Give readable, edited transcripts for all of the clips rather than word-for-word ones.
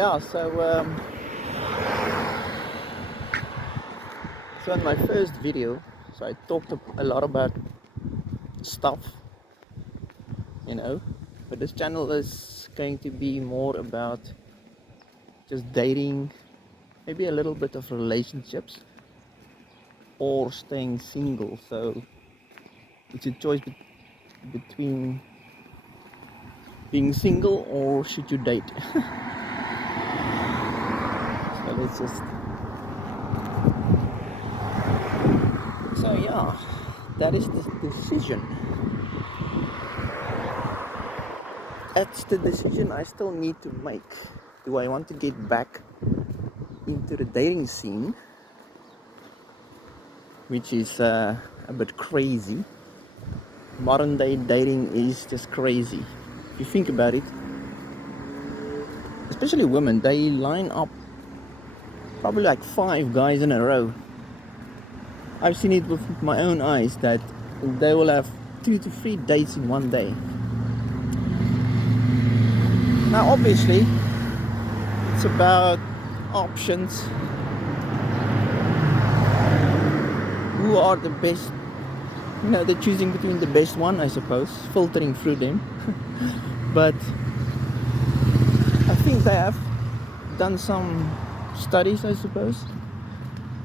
Yeah, so in my first video, so I talked a lot about stuff, you know, but this channel is going to be more about just dating, maybe a little bit of relationships or staying single. So it's a choice between being single or should you date. So let's just, so yeah, that is the decision. That's the decision I still need to make. Do I want to get back into the dating scene, which is a bit crazy? Modern day dating is just crazy. If you think about it, especially women, they line up probably like 5 guys in a row. I've seen it with my own eyes that they will have 2 to 3 dates in one day. Now obviously it's about options, who are the best, they're choosing between the best one, I suppose, filtering through them. But I think they have done some studies, I suppose,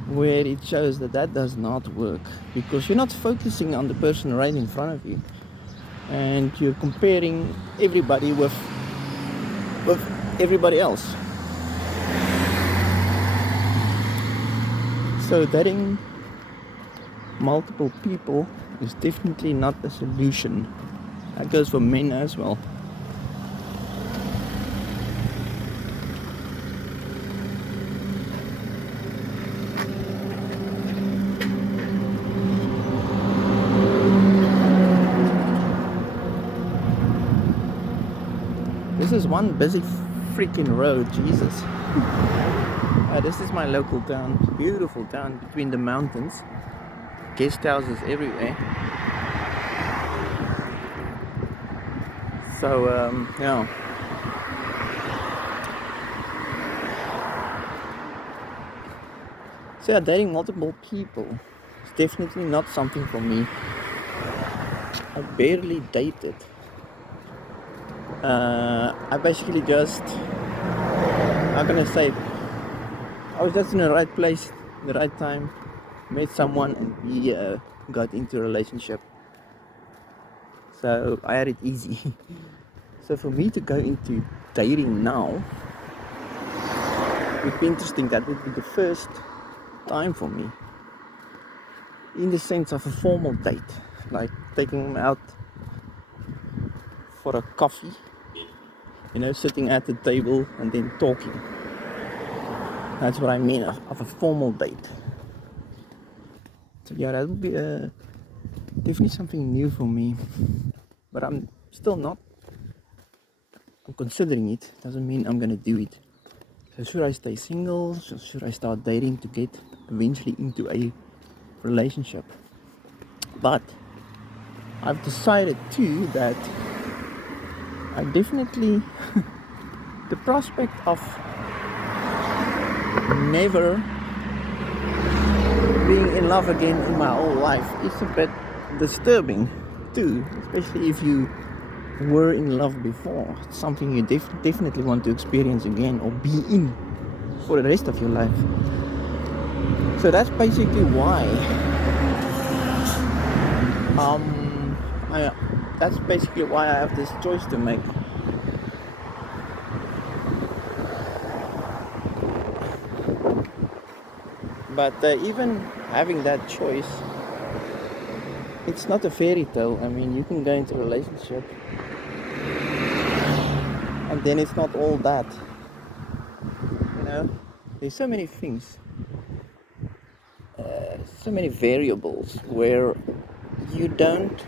where it shows that that does not work, because you're not focusing on the person right in front of you and you're comparing everybody with everybody else. So dating multiple people is definitely not a solution. That goes for men as well. This is one busy freaking road, Jesus. This is my local town, beautiful town between the mountains, guest houses everywhere. So yeah. So yeah, dating multiple people is definitely not something for me. I barely dated. I basically just, how can I say, I was just in the right place, the right time, met someone, and we got into a relationship. So I had it easy. So for me to go into dating now would be interesting. That would be the first time for me, in the sense of a formal date, like taking them out for a coffee, sitting at the table and then talking. That's what I mean of a formal date. So yeah, that would be definitely something new for me. But I'm still not. I'm considering it. Doesn't mean I'm gonna do it. So should I stay single? Should I start dating to get eventually into a relationship? But I've decided too that I definitely the prospect of never being in love again in my whole life is a bit disturbing too, especially if you were in love before. It's something you definitely want to experience again or be in for the rest of your life. So that's basically why I have this choice to make. But even having that choice, it's not a fairy tale. I mean, you can go into a relationship and then it's not all that. There's so many things, so many variables where you don't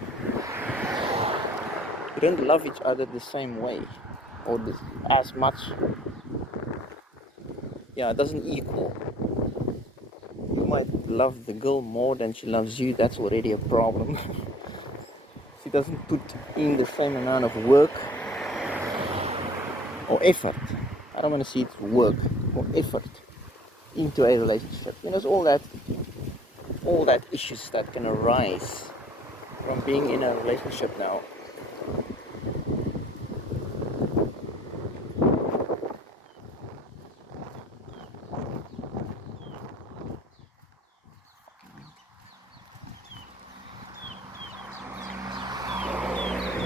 love each other the same way or as much. Yeah, it doesn't equal. You might love the girl more than she loves you. That's already a problem. She doesn't put in the same amount of work or effort. I don't want to see it work or effort into a relationship. There's all that issues that can arise from being in a relationship now.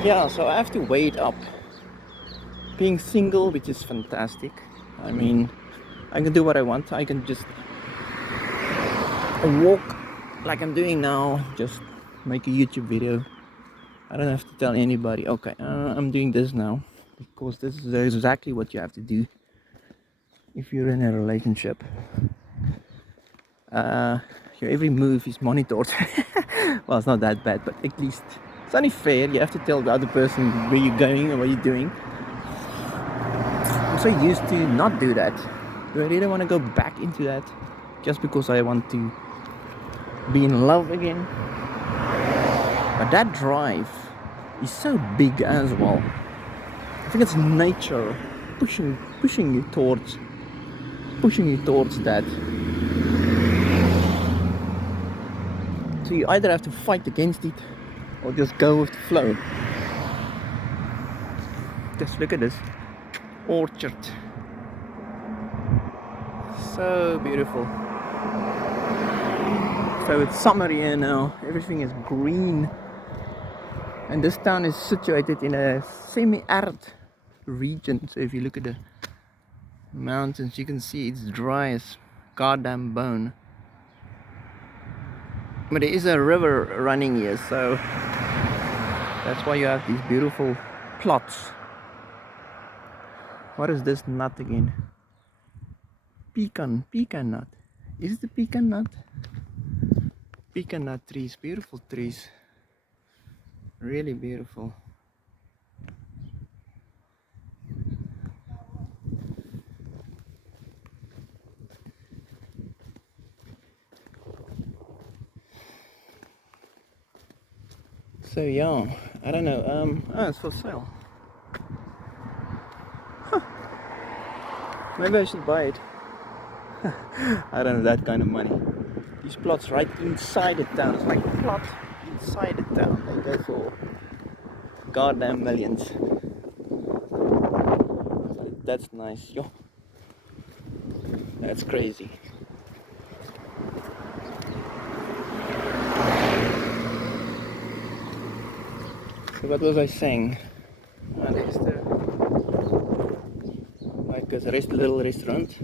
Yeah, so I have to weigh it up. Being single, which is fantastic. I mean, I can do what I want. I can just walk like I'm doing now, just make a YouTube video. I don't have to tell anybody, okay, I'm doing this now, because this is exactly what you have to do if you're in a relationship. Your every move is monitored. Well, it's not that bad, but at least it's only fair. You have to tell the other person where you're going and what you're doing. I'm so used to not do that. Do I really want to go back into that just because I want to be in love again? But that drive is so big as well. I think it's nature pushing you towards that. So you either have to fight against it or just go with the flow. Just look at this orchard. So beautiful. So it's summer here now, everything is green. And this town is situated in a semi-arid region. So if you look at the mountains, you can see it's dry as goddamn bone. But there is a river running here, so that's why you have these beautiful plots. What is this nut again? Pecan nut. Is it the pecan nut? Pecan nut trees, beautiful trees. Really beautiful. So yeah, I don't know. Oh, it's for sale. Huh. Maybe I should buy it. I don't have that kind of money. These plots right inside the town. It's like a plot inside the town. They go for goddamn millions. That's nice. Yo, that's crazy. So what was I saying? There's the like a little restaurant.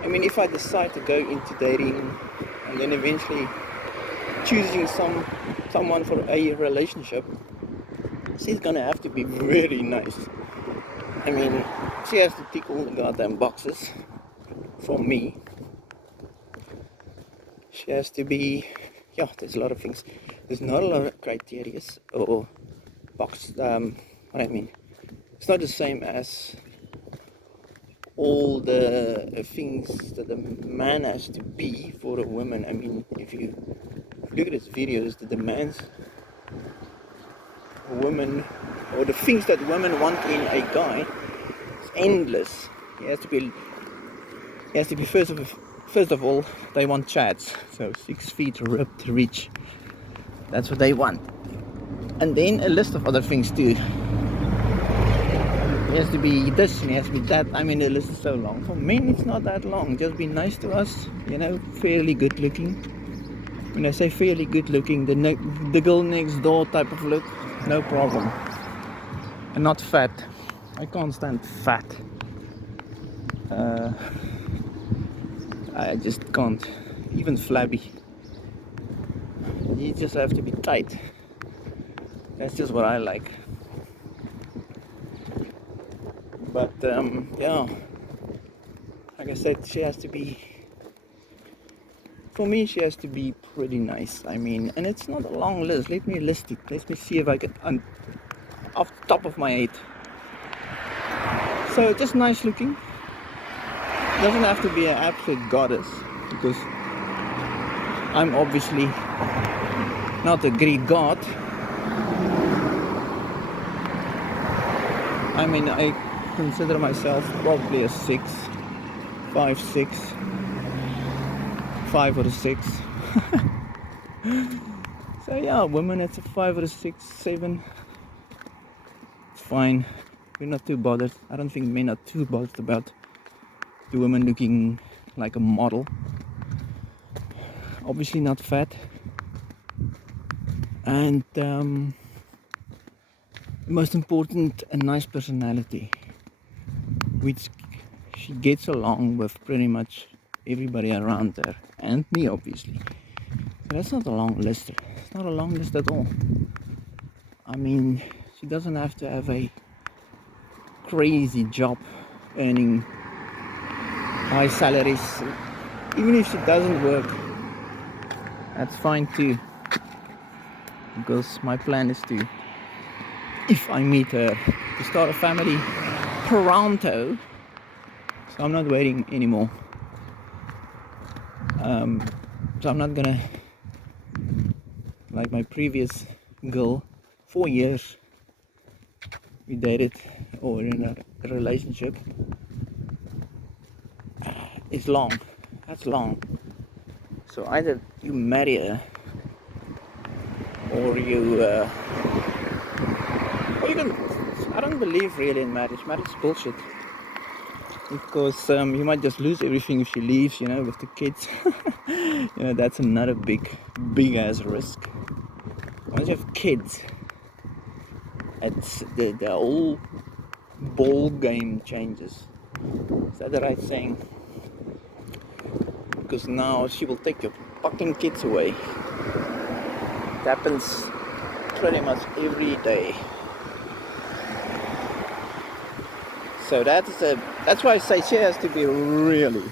I mean, if I decide to go into dating and then eventually choosing someone for a relationship, she's gonna have to be very nice. I mean, she has to tick all the goddamn boxes for me. She has to be, yeah, there's a lot of things. There's not a lot of criteria or box, what I mean. It's not the same as all the things that a man has to be for a woman. I mean, if you look at his videos, the demands a woman, or the things that women want in a guy, is endless. He has to be first of all, they want chads, so 6 feet ripped rich. That's what they want. And then a list of other things too. He has to be this and he has to be that. I mean, the list is so long. For men, it's not that long. Just be nice to us, fairly good looking. When I say fairly good looking, the girl next door type of look, no problem. And not fat. I can't stand fat. I just can't. Even flabby. You just have to be tight. That's just what I like. But yeah, like I said, she has to be, for me, she has to be pretty nice. I mean, and it's not a long list. Let me list it. Let me see if I can, off the top of my head. So just nice looking. doesn't have to be an absolute goddess, because I'm obviously not a Greek god. I mean, I consider myself probably a 6, 5, 6, 5 or a 6. So yeah, women, it's a 5 or a 6, 7. It's fine. We're not too bothered. I don't think men are too bothered about the woman looking like a model. Obviously not fat. And most important, a nice personality, which she gets along with pretty much everybody around her, and me obviously. So that's not a long list. It's not a long list at all. I mean, she doesn't have to have a crazy job earning high salaries. Even if she doesn't work, that's fine too, because my plan is to, if I meet her, to start a family pronto. So I'm not waiting anymore. So I'm not gonna, like my previous girl, 4 years we dated, or in a relationship. It's long. That's long. So either you marry her, or you don't. I don't believe really in marriage. Marriage is bullshit, because you might just lose everything if she leaves, with the kids. That's another big ass risk. Once you have kids, it's the whole ball game changes. Is that the right saying? Because now she will take your fucking kids away. It happens pretty much every day. So that's why I say she has to be really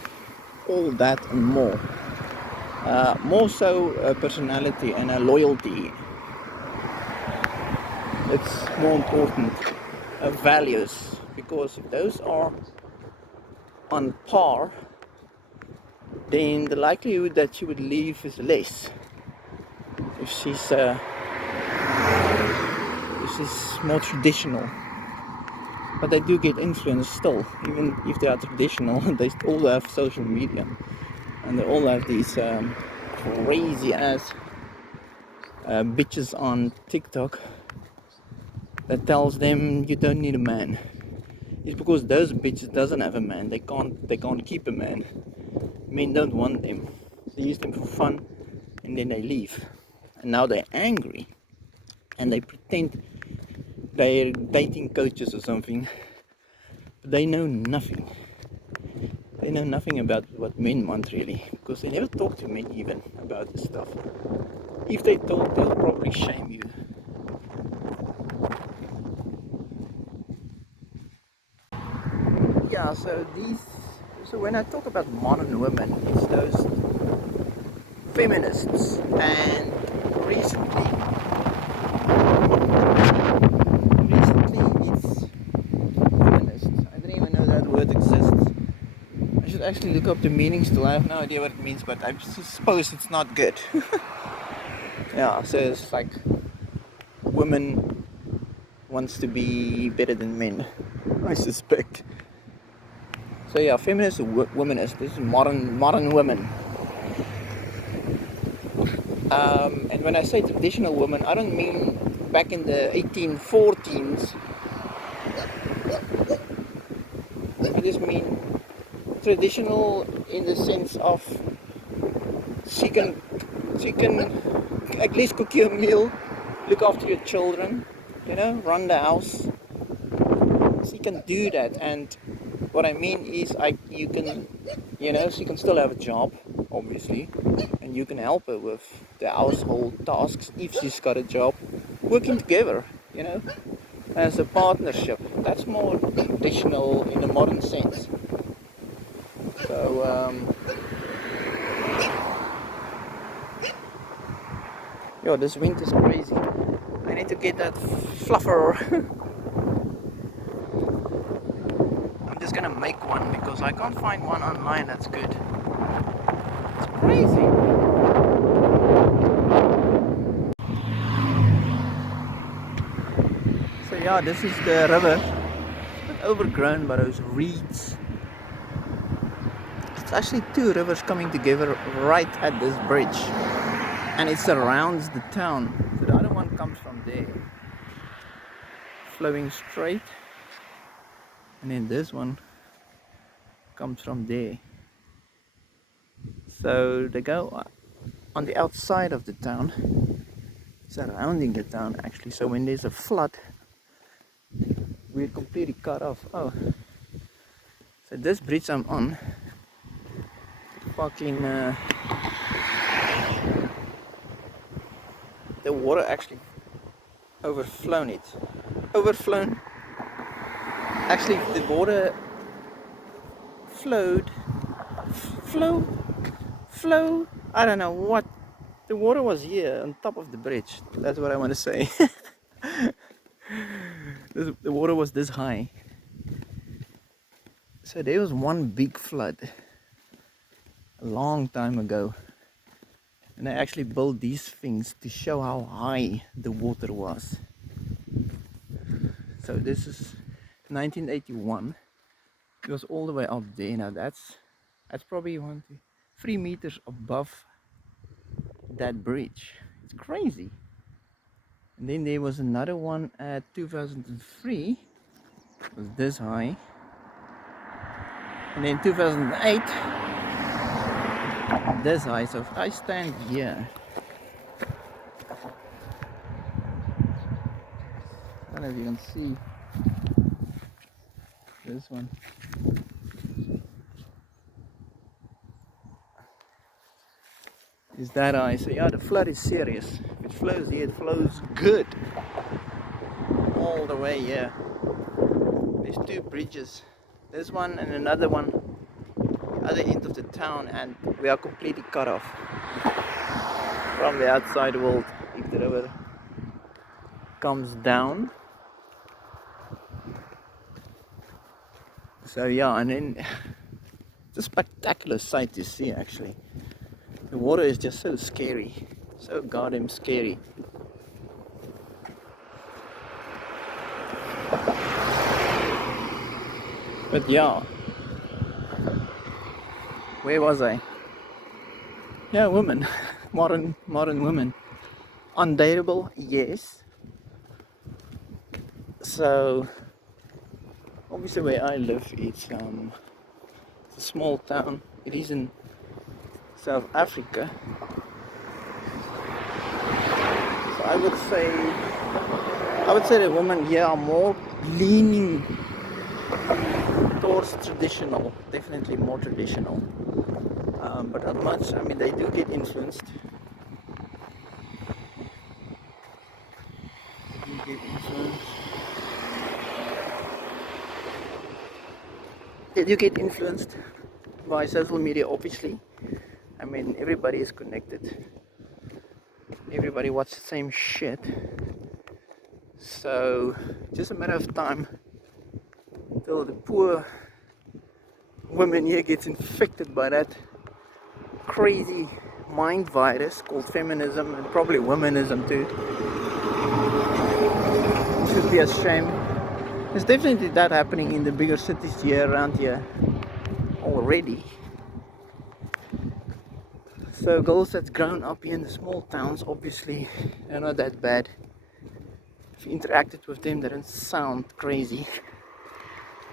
all that and more. More so personality and loyalty. It's more important. Values, because if those are on par, then the likelihood that she would leave is less. If she's more traditional. But they do get influenced still, even if they are traditional. They all have social media, and they all have these crazy ass bitches on TikTok that tells them you don't need a man. It's because those bitches doesn't have a man. They can't keep a man. Men don't want them. They use them for fun, and then they leave. And now they're angry, and they pretend they're dating coaches or something. But they know nothing. They know nothing about what men want really, because they never talk to men even about this stuff. If they talk, they'll probably shame you. Yeah, so when I talk about modern women, it's those feminists, and recently it's feminists. I didn't even know that word exists. I should actually look up the meanings still. I have no idea what it means, but I suppose it's not good. Yeah, so it's like women wants to be better than men, I suspect. So yeah, feminist, womanist. This is modern women. And when I say traditional woman, I don't mean back in the 1814s. I just mean traditional in the sense of she can at least cook you a meal, look after your children, run the house. She can do that, and what I mean is, she can still have a job, obviously, and you can help her with the household tasks if she's got a job, working together, as a partnership. That's more traditional in a modern sense. So, this wind is crazy. I need to get that fluffer. I'm just gonna gonna make one because I can't find one online that's good. It's crazy. So yeah, this is the river, but overgrown by those reeds. It's actually two rivers coming together right at this bridge, and it surrounds the town. So the other one comes from there, flowing straight, and then this one comes from there. So they go on the outside of the town, surrounding the town actually. So when there's a flood, we're completely cut off. Oh, so this bridge I'm on, fucking the water actually overflown it. Overflown. Actually, the water flowed. Flow. I don't know what. The water was here on top of the bridge. That's what I want to say. The water was this high. So there was one big flood a long time ago. And they actually built these things to show how high the water was. So this is 1981. It was all the way up there. Now that's probably 3 meters above that bridge. It's crazy. And then there was another one at 2003. It was this high. And then 2008, this high. So if I stand here, I don't know if you can see this one. Is that high? So yeah, the flood is serious. If it flows here, it flows good. All the way here. There's two bridges. This one and another one, other end of the town, and we are completely cut off from the outside world if the river comes down. So yeah, and then it's a spectacular sight to see actually. The water is just so scary, so goddamn scary. But yeah, where was I? Yeah, women, modern women. Undateable, yes. So obviously where I live, it's a small town. It is in South Africa. So I would say the women here are more leaning towards traditional, definitely more traditional. But not much. I mean, they do get influenced. They do get influenced by social media, obviously. I mean, everybody is connected. Everybody watches the same shit. So, just a matter of time until the poor women here gets infected by that crazy mind virus called feminism, and probably womanism too. It should be a shame. There's definitely that happening in the bigger cities here around here already. So girls that's grown up here in the small towns, obviously they're not that bad. If you interacted with them, they don't sound crazy.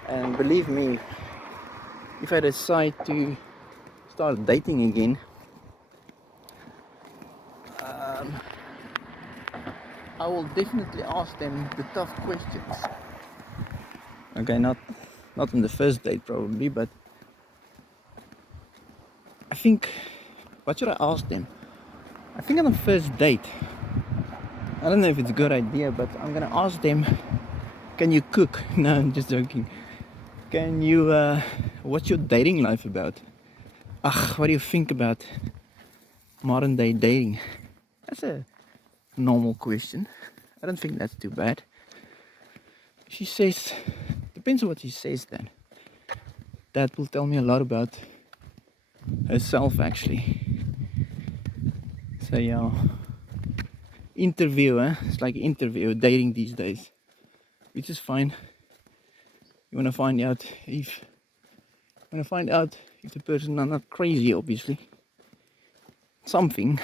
And believe me, if I decide to start dating again, I will definitely ask them the tough questions. Okay, not on the first date probably, but I think, what should I ask them? I think on the first date, I don't know if it's a good idea, but I'm gonna ask them, can you cook? No, I'm just joking. Can you, what's your dating life about? What do you think about modern day dating? That's a normal question. I don't think that's too bad. She says, depends on what she says then. that will tell me a lot about herself actually. So yeah, interview, it's like interview dating these days, which is fine. You want to find out if the person are not crazy, obviously, something.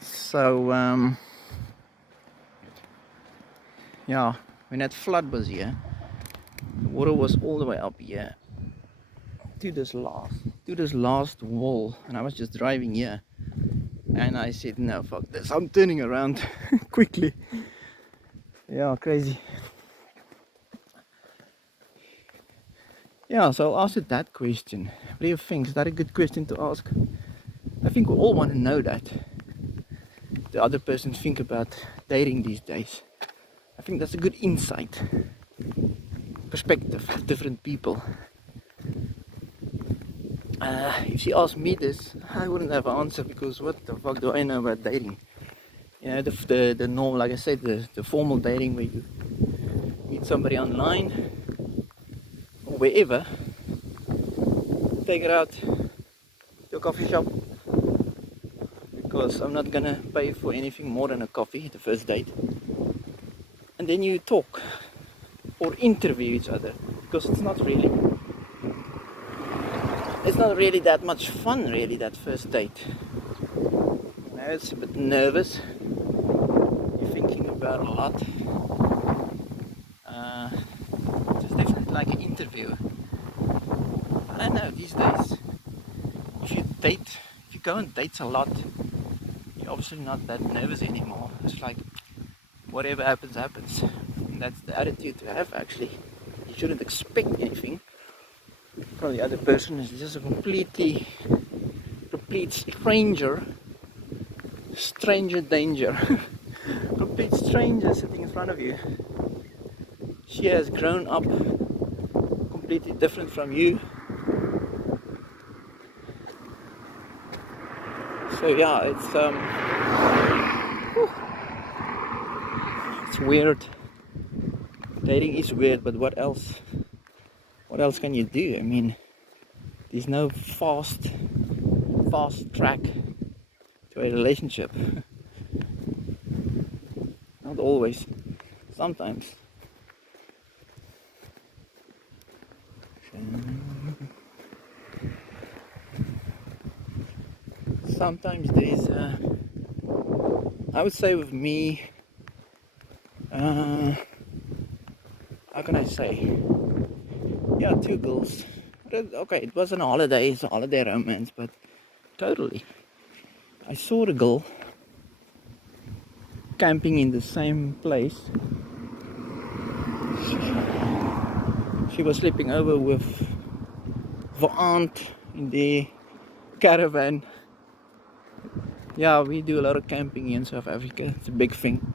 So yeah, when that flood was here, the water was all the way up here to this last wall, and I was just driving here, and I said, no, fuck this, I'm turning around quickly. Yeah, crazy. Yeah, so I'll ask you that question. What do you think? Is that a good question to ask? I think we all want to know that the other person think about dating these days. I think that's a good insight, perspective, different people. If she asked me this, I wouldn't have an answer, because what the fuck do I know about dating? You know, the normal, like I said, the formal dating where you meet somebody online or wherever, take it out to a coffee shop, because I'm not gonna pay for anything more than a coffee, the first date. And then you talk or interview each other, because it's not really that much fun, really, that first date. You know, it's a bit nervous, you're thinking about a lot. It's definitely like an interview. I don't know, these days, if you go on dates a lot, you're obviously not that nervous anymore. It's like, whatever happens, happens. And that's the attitude to have, actually. You shouldn't expect anything from the other person. It's just a complete stranger danger. Complete stranger sitting in front of you. She has grown up completely different from you. So yeah, it's weird. Dating is weird, but what else? What else can you do? I mean, there's no fast track to a relationship. Not always. Sometimes. Sometimes there's, I would say with me, how can I say? Yeah, two girls. Okay, it wasn't a holiday, it's a holiday romance, but totally. I saw the girl camping in the same place. She was sleeping over with the aunt in the caravan. Yeah, we do a lot of camping in South Africa. It's a big thing.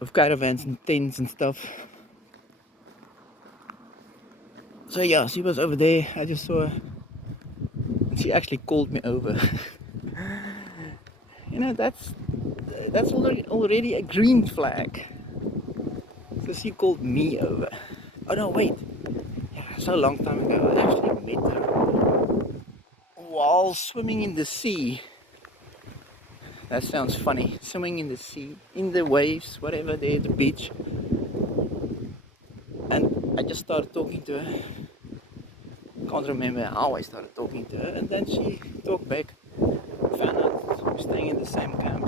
With caravans and tents and stuff. So yeah, she was over there. I just saw her. And she actually called me over. You know, that's already a green flag. So she called me over. Oh no, wait. Yeah, so a long time ago, I actually met her while swimming in the sea. That sounds funny. Swimming in the sea, in the waves, whatever, there at the beach. And I just started talking to her. Can't remember how I started talking to her. And then she talked back. Found out we were staying in the same camp.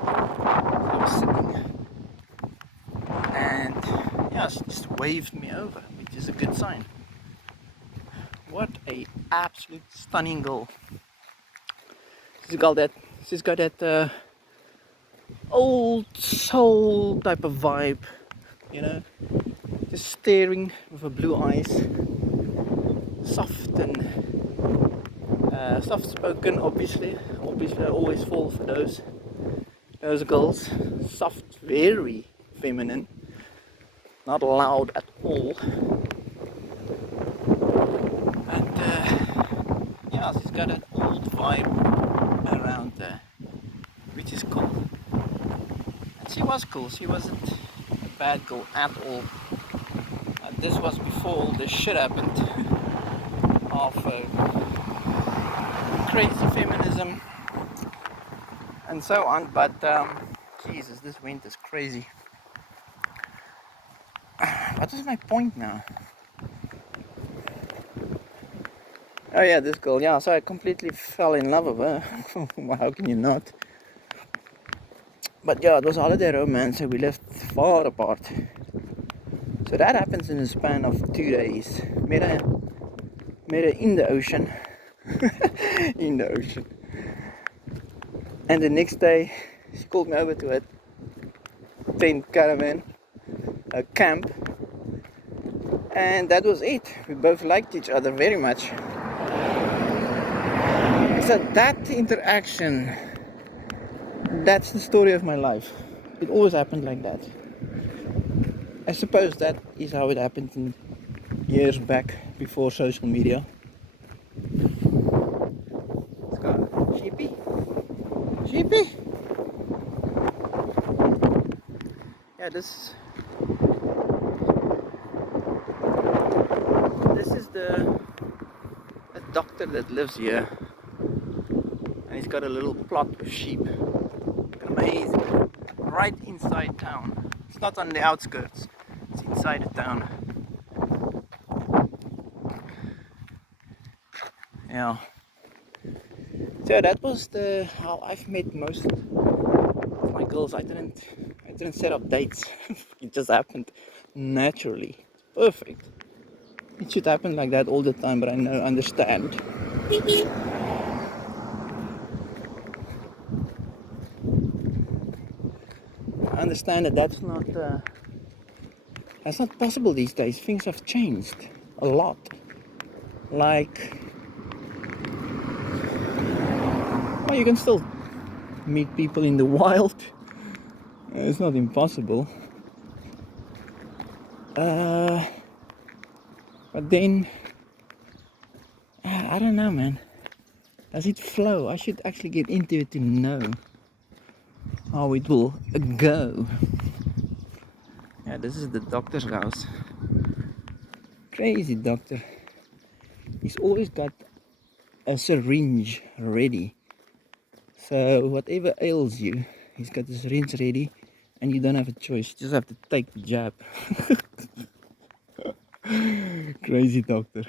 I was sitting. And yeah, she just waved me over, which is a good sign. What a absolute stunning girl. She's got that old soul type of vibe, you know, just staring with her blue eyes, soft and soft spoken. Obviously I always fall for those girls. Soft, very feminine, not loud at all. And yeah, she's got an old vibe around there, which is cool. And she was cool. She wasn't a bad girl at all. this was before all this shit happened of crazy feminism and so on. But Jesus, this wind is crazy. What is my point now? Oh yeah, this girl. Yeah, so I completely fell in love with her. How can you not? But yeah, it was holiday romance, so we lived far apart. So that happens in a span of 2 days. Met her in the ocean. In the ocean. And the next day, she called me over to a tent caravan, a camp. And that was it. We both liked each other very much. So that interaction, that's the story of my life. It always happened like that. I suppose that is how it happened in years back before social media. Let's go. Sheepy? Sheepy? Yeah, this is the doctor that lives here. And he's got a little plot of sheep. Amazing. Right inside town. It's not on the outskirts. It's inside the town. Yeah. So that was how I've met most of my girls. I didn't set up dates. It just happened naturally. Perfect. It should happen like that all the time, but I understand. I understand that that's not possible these days. Things have changed a lot. Like, well, you can still meet people in the wild. It's not impossible. But then, I don't know, man. Does it flow? I should actually get into it to know how it will go. Yeah, this is the doctor's house. Crazy doctor. He's always got a syringe ready. So whatever ails you, he's got the syringe ready, and you don't have a choice. You just have to take the jab. Crazy doctor.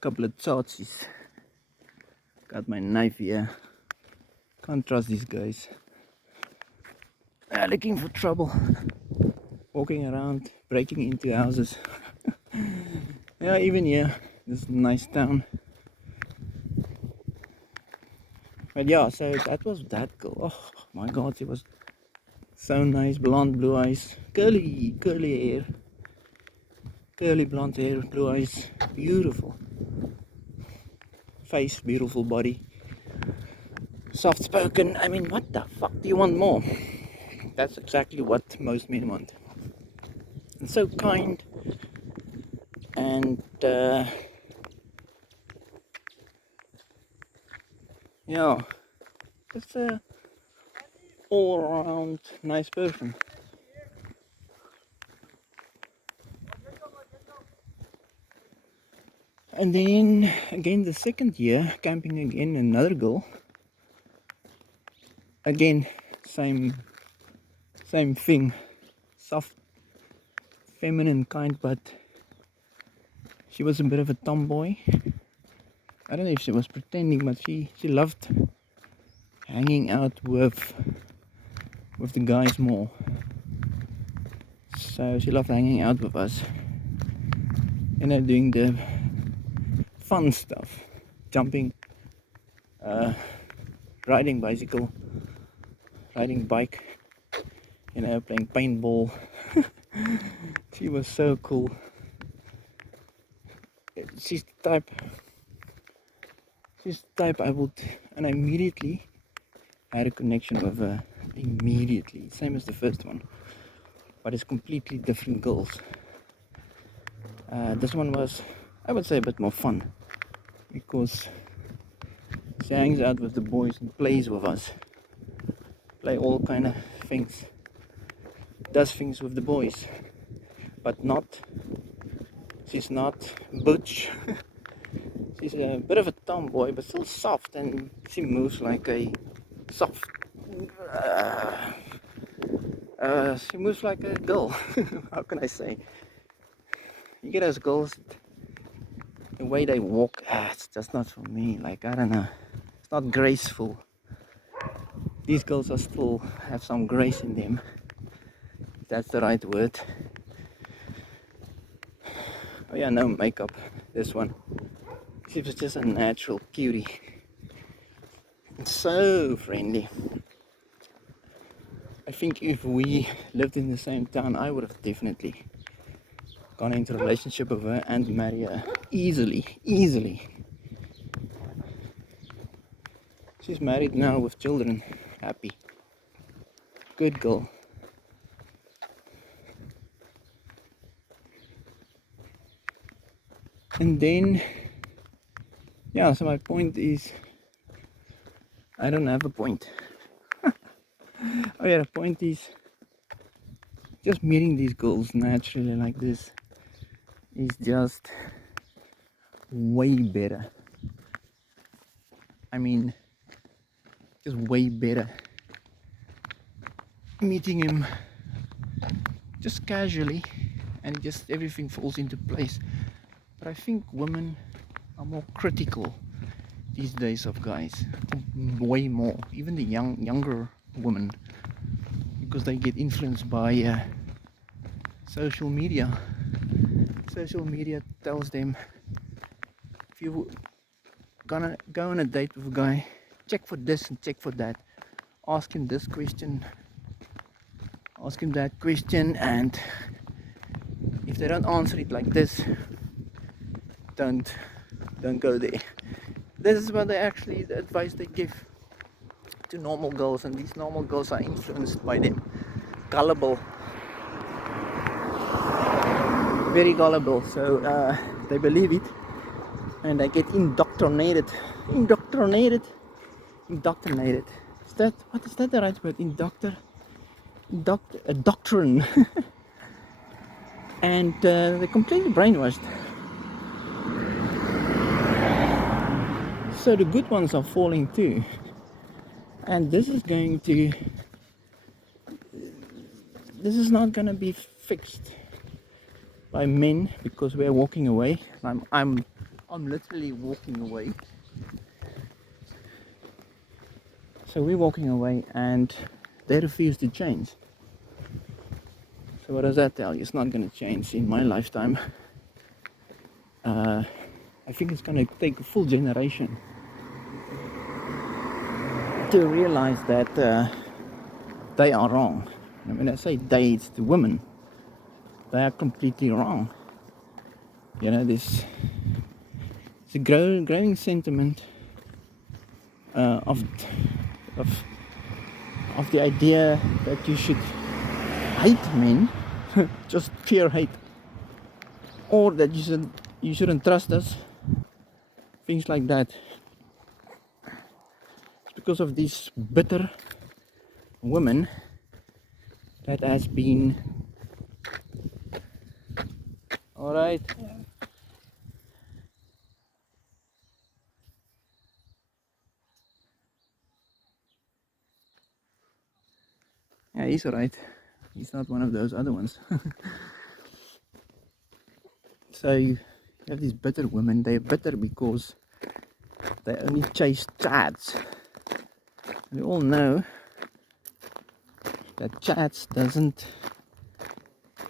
Couple of charges. Got my knife here. Can't trust these guys. Looking for trouble. Walking around, breaking into houses. Yeah, even here, this nice town. But yeah, so that was that girl. Oh my god, she was so nice. Blonde, blue eyes, curly hair, curly blonde hair, blue eyes, beautiful face, beautiful body, soft spoken. I mean, what the fuck do you want more? That's exactly what most men want. And so kind, and yeah, just a all around nice person. And then again the second year, camping again, another girl. Again, same thing. Soft feminine kind, but she was a bit of a tomboy. I don't know if she was pretending, but she loved hanging out with the guys more. So she loved hanging out with us, doing the fun stuff, jumping, riding bicycle, riding bike, playing paintball. She was so cool. She's the type I would, and I immediately had a connection with her. Immediately, same as the first one, but it's completely different girls. This one was, I would say, a bit more fun because she hangs out with the boys and plays with us, play all kind of things, does things with the boys, but she's not butch. She's a bit of a tomboy, but still soft, and she moves like a soft. She moves like a girl. How can I say? You get those girls, the way they walk, it's just not for me. Like, I don't know, it's not graceful. These girls are still have some grace in them, if that's the right word. Oh yeah, no makeup, this one. She was just a natural cutie. So friendly. I think if we lived in the same town, I would have definitely gone into a relationship with her and marry her easily. She's married now with children, happy, good girl. And then, yeah, so my point is, I don't have a point. Oh yeah, the point is, just meeting these girls naturally like this is just way better. I mean, just way better. Meeting him just casually, and just everything falls into place. But I think women are more critical these days of guys, way more, even the younger women, because they get influenced by social media. Social media tells them, if you gonna go on a date with a guy, check for this and check for that, ask him this question, ask him that question, and if they don't answer it like this, don't go there. This is what the advice they give to normal girls, and these normal girls are influenced by them. Gullible, very gullible, so they believe it, and they get indoctrinated. Is that the right word? Doctrine. And they're completely brainwashed. So the good ones are falling too, and this is not gonna be fixed by men, because we're walking away. I'm literally walking away. So we're walking away, and they refuse to change. So what does that tell you? It's not gonna change in my lifetime. I think it's gonna take a full generation to realize that they are wrong. And when I say they, it's the women. They are completely wrong. This it's a growing sentiment of the idea that you should hate men, just pure hate, or that you shouldn't trust us, things like that. It's because of these bitter women that has been. All right. Yeah, he's alright. He's not one of those other ones. So you have these bitter women. They're bitter because they only chase chads. We all know that chads doesn't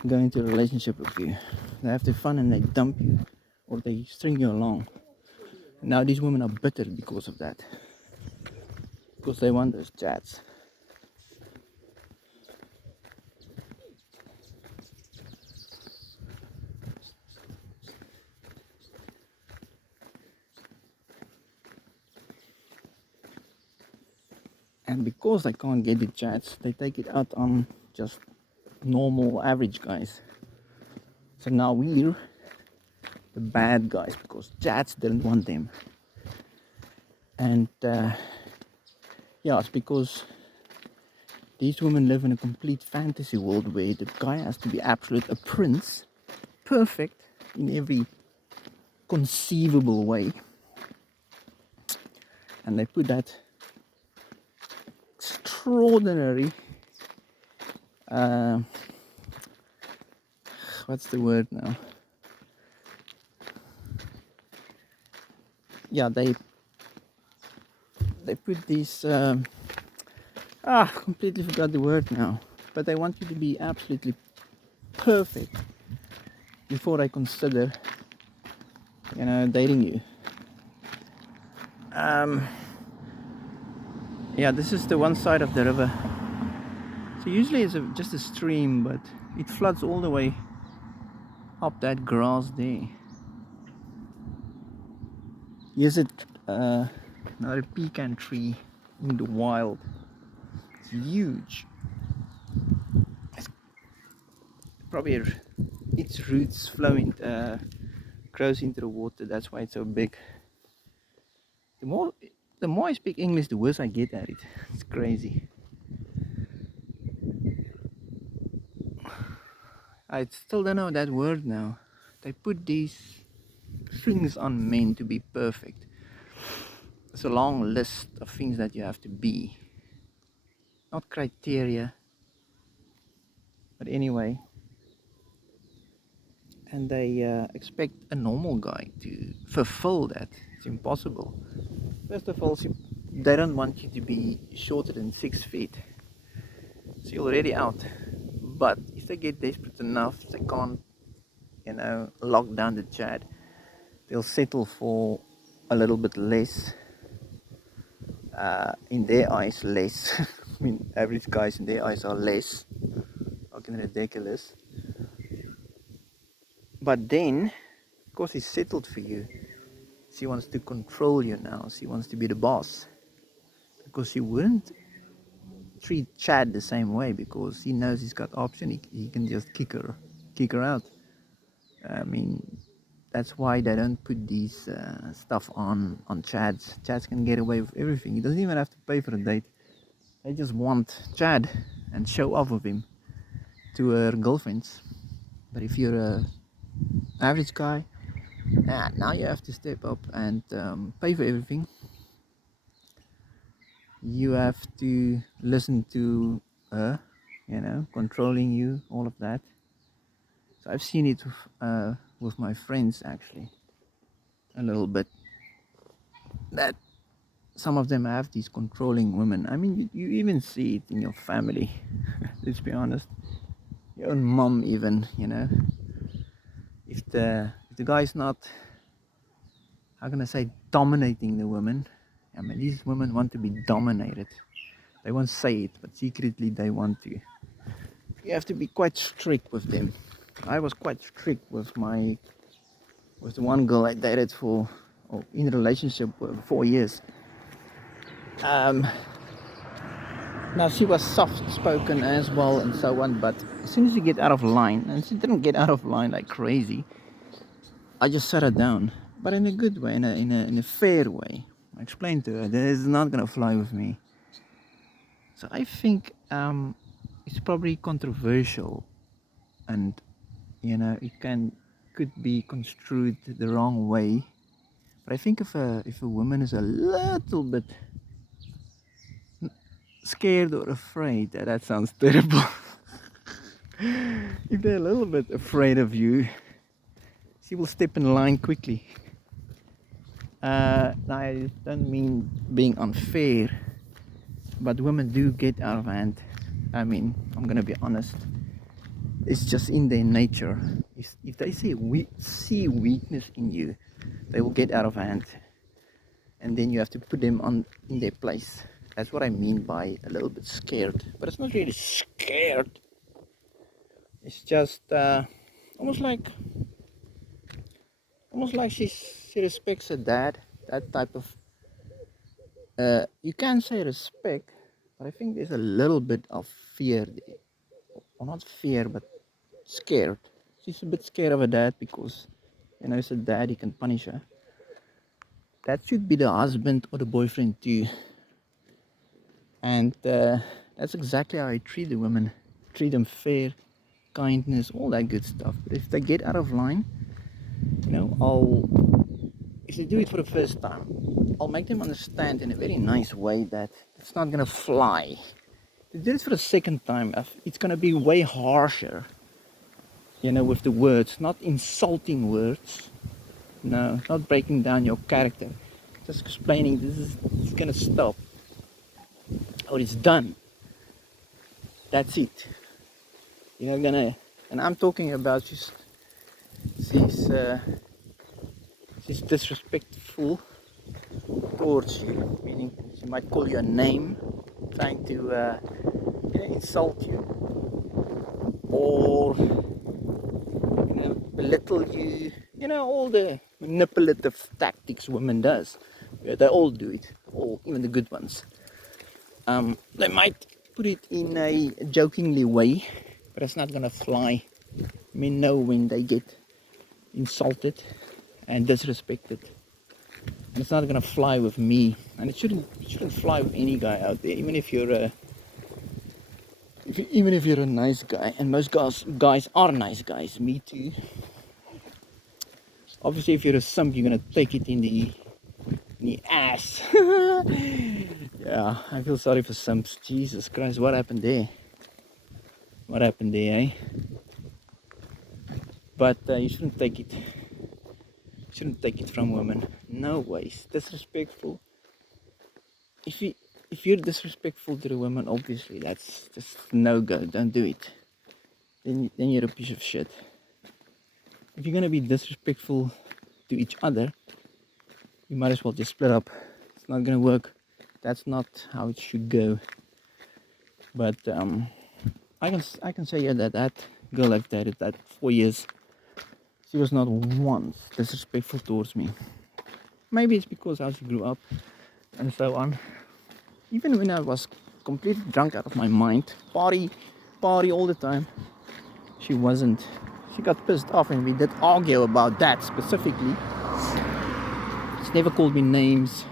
go into a relationship with you. They have their fun and they dump you, or they string you along. And now these women are bitter because of that, because they want those chads. And because they can't get the chats, they take it out on just normal average guys. So now we're the bad guys because chats didn't want them. And yeah, it's because these women live in a complete fantasy world where the guy has to be absolute a prince, perfect in every conceivable way. And they put that extraordinary what's the word now? Yeah, they put these completely forgot the word now. But they want you to be absolutely perfect before I consider, dating you. Yeah, this is the one side of the river. So usually it's just a stream, but it floods all the way up that grass there. Here's another pecan tree in the wild. It's huge. It's probably its roots grows into the water. That's why it's so big. The more I speak English, the worse I get at it. It's crazy. I still don't know that word now. They put these things on men to be perfect. It's a long list of things that you have to be. Not criteria, but anyway. And they expect a normal guy to fulfill that. It's impossible. First of all, they don't want you to be shorter than 6 feet. So you're already out. But if they get desperate enough, they can't, lock down the chat. They'll settle for a little bit less. In their eyes, less. I mean, average guys in their eyes are less. Fucking ridiculous. But then, because he's settled for you, she wants to control you now. She wants to be the boss. Because he wouldn't treat Chad the same way, because he knows he's got option. He can just kick her out. I mean, that's why they don't put these stuff on Chads. Chads can get away with everything. He doesn't even have to pay for a date. They just want Chad and show off with him to her girlfriends. But if you're a average guy, now you have to step up and pay for everything. You have to listen to her, controlling you, all of that. So I've seen it with my friends, actually, a little bit, that some of them have these controlling women. I mean, you even see it in your family. Let's be honest, your own mom even, if the guy's not, how can I say, dominating the woman. I mean, these women want to be dominated. They won't say it, but secretly they want to. You have to be quite strict with them. I was quite strict with the one girl I dated in a relationship for 4 years. Now she was soft spoken as well and so on, but as soon as you get out of line, and she didn't get out of line like crazy, I just sat her down, but in a good way, in a fair way. I explained to her that it's not gonna fly with me. So I think it's probably controversial, and it could be construed the wrong way. But I think if a woman is a little bit scared or afraid, that sounds terrible. If they're a little bit afraid of you, she will step in line quickly. I don't mean being unfair, but women do get out of hand. I mean, I'm gonna be honest. It's just in their nature. If they see weakness in you, they will get out of hand, and then you have to put them on in their place. That's what I mean by a little bit scared. But it's not really scared. It's just almost like she respects her dad. That type of you can say respect, but I think there's a little bit of fear there. Or not fear, but scared. She's a bit scared of her dad because it's her dad, he can punish her. That should be the husband or the boyfriend too. And that's exactly how I treat the women. Treat them fair, kindness, all that good stuff. But if they get out of line, if they do it for the first time, I'll make them understand in a very nice way that it's not gonna fly. If they do it for the second time, it's gonna be way harsher, with the words, not insulting words. No, not breaking down your character. Just explaining it's gonna stop. Or it's done. That's it. You're not gonna, and I'm talking about she's disrespectful towards you, meaning she might call you a name, trying to insult you, or belittle you. All the manipulative tactics women does. Yeah, they all do it, even the good ones. They might put it in a jokingly way, but it's not gonna fly. Men know when they get insulted and disrespected, and it's not gonna fly with me, and it shouldn't fly with any guy out there, even if you're a nice guy, and most guys are nice guys. Me too. Obviously, if you're a simp, you're gonna take it in the ass. Yeah, I feel sorry for simps. Jesus Christ, what happened there? What happened there, eh? But you shouldn't take it. From women. No ways. Disrespectful. If you're disrespectful to the women, obviously that's just no go. Don't do it. Then you're a piece of shit. If you're gonna be disrespectful to each other, you might as well just split up. It's not gonna work. That's not how it should go. But I can say that girl I've dated that 4 years, she was not once disrespectful towards me. Maybe it's because how she grew up and so on. Even when I was completely drunk out of my mind, party all the time, she wasn't. She got pissed off and we did argue about that specifically. She never called me names,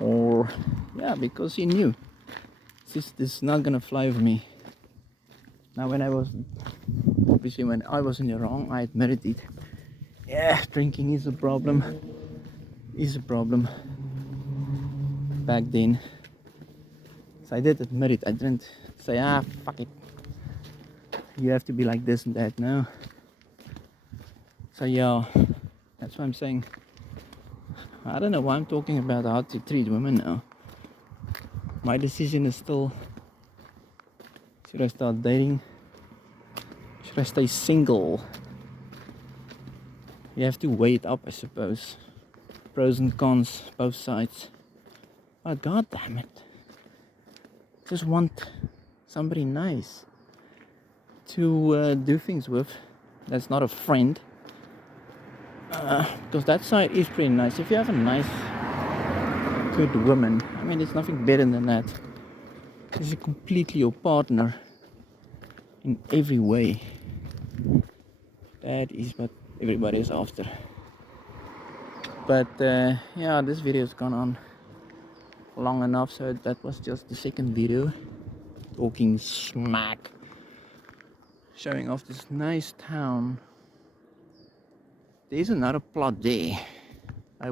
or because she knew this is not gonna fly with me. Now when I was in the wrong, I admitted it. Yeah, drinking is a problem. Back then. So I did admit it. I didn't say, fuck it, you have to be like this and that. No. So yeah, that's what I'm saying. I don't know why I'm talking about how to treat women now. My decision is still, should I start dating? Should I stay single? You have to weigh it up, I suppose. Pros and cons, both sides. But god damn it, just want somebody nice to do things with. That's not a friend. Because that side is pretty nice. If you have a nice, good woman, I mean, there's nothing better than that. She's completely your partner in every way. That is what everybody is after. But this video's gone on long enough, so that was just the second video, talking smack, showing off this nice town. There's another plot there.